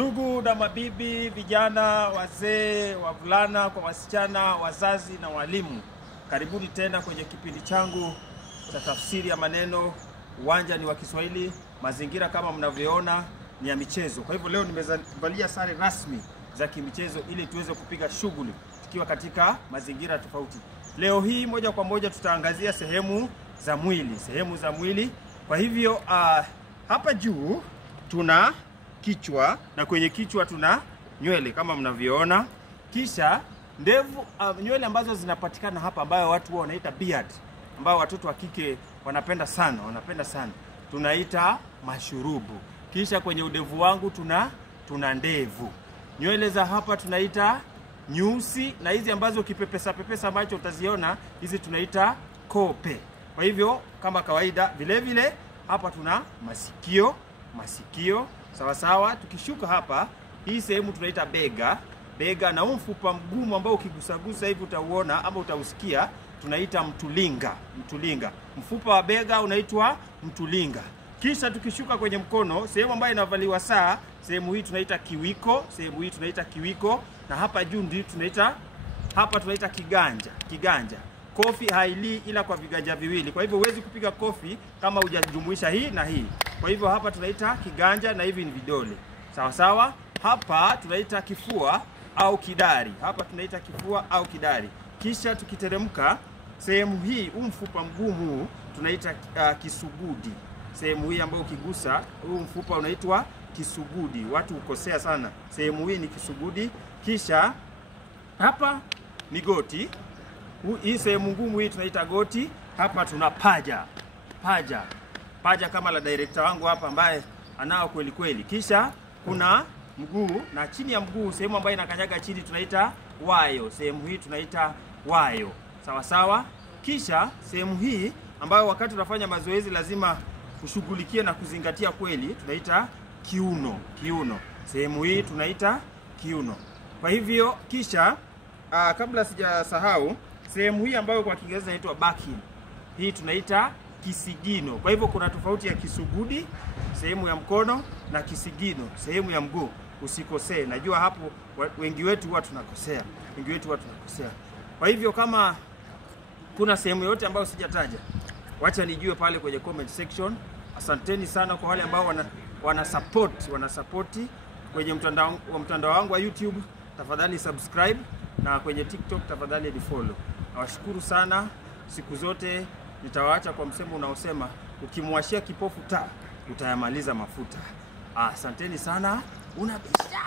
Ndugu na mabibi, vijana, wazee, wavulana, kwa wasichana, wazazi na walimu, karibuni tena kwenye kipindi changu cha tafsiri ya maneno. Uwanja ni wa Kiswahili, mazingira kama mnavyoona ni ya michezo. Kwa hivyo leo nimevalia sare rasmi za kimichezo ili tuweze kupiga shughuli tukiwa katika mazingira tofauti. Leo hii moja kwa moja tutaangazia sehemu za mwili. Kwa hivyo hapa juu tuna kichwa, na kwenye kichwa tuna nywele kama mnavyoona. Kisha ndevu, nywele ambazo zinapatikana hapa ambayo watu wanaita beard, ambao watoto wa kike wanapenda sana, tunaita mashurubu. Kisha kwenye udevu wangu tuna ndevu. Nywele za hapa tunaita nyusi, na hizi ambazo pepesa ambacho utaziona hizi tunaita kope. Kwa hivyo kama kawaida vile hapa tuna masikio sawa. Tukishuka hapa, hii sehemu tunaita bega, na mfupa mgumu ambao ukigusagusa hivi utauona ama utausikia, tunaita mtulinga. Mfupa wa bega unaitwa mtulinga. Kisha tukishuka kwenye mkono, sehemu ambayo inavaliwa saa, sehemu hii tunaita kiwiko, na hapa juu ndio tunaita kiganja. Kofi haili ila kwa viganja viwili. Kwa hivyo huwezi kupiga kofi kama hujajumuisha hii na hii. Kwa hivyo hapa tunaita kiganja na hivi ni vidole. Sawa. Hapa tunaita kifua au kidari. Kisha tukiteremka, sehemu hii mfupa mgumu tunaita kisugudi. Sehemu hii ambayo ukigusa mfupa unaitwa kisugudi. Watu ukosea sana. Sehemu hii ni kisugudi. Kisha hapa ni goti. Hii sehemu ngumu hii tunaita goti. Hapa tuna paja kama la director wangu hapa ambaye anao kweli. Kisha kuna mguu, na chini ya mguu sehemu ambayo inakanyaga chini tunaita wayo. Sehemu hii tunaita wayo. Sawa. Kisha sehemu hii ambayo wakati unafanya mazoezi lazima kushughulikia na kuzingatia kweli, tunaita kiuno. Sehemu hii tunaita kiuno. Kwa hivyo kisha kabla sijasahau, sehemu hii ambayo kwa Kiingereza inaitwa backing, hii tunaita kisigino. Kwa hivyo kuna tofauti ya kisugudi sehemu ya mkono na kisigino sehemu ya mguu. Usikosee. Najua hapo wengi wetu huwa tunakosea. Kwa hivyo kama kuna sehemu yote ambayo sijataja, wacha nijue pale kwenye comment section. Asanteni sana kwa wale ambao wana support kwenye mtandao wangu wa YouTube. Tafadhali subscribe, na kwenye TikTok tafadhali follow. Nawashukuru sana. Siku zote nitawaacha kwa msemo unaosema ukimwashia kipofu taa utayamaliza mafuta. Asanteni sana. Unabisha.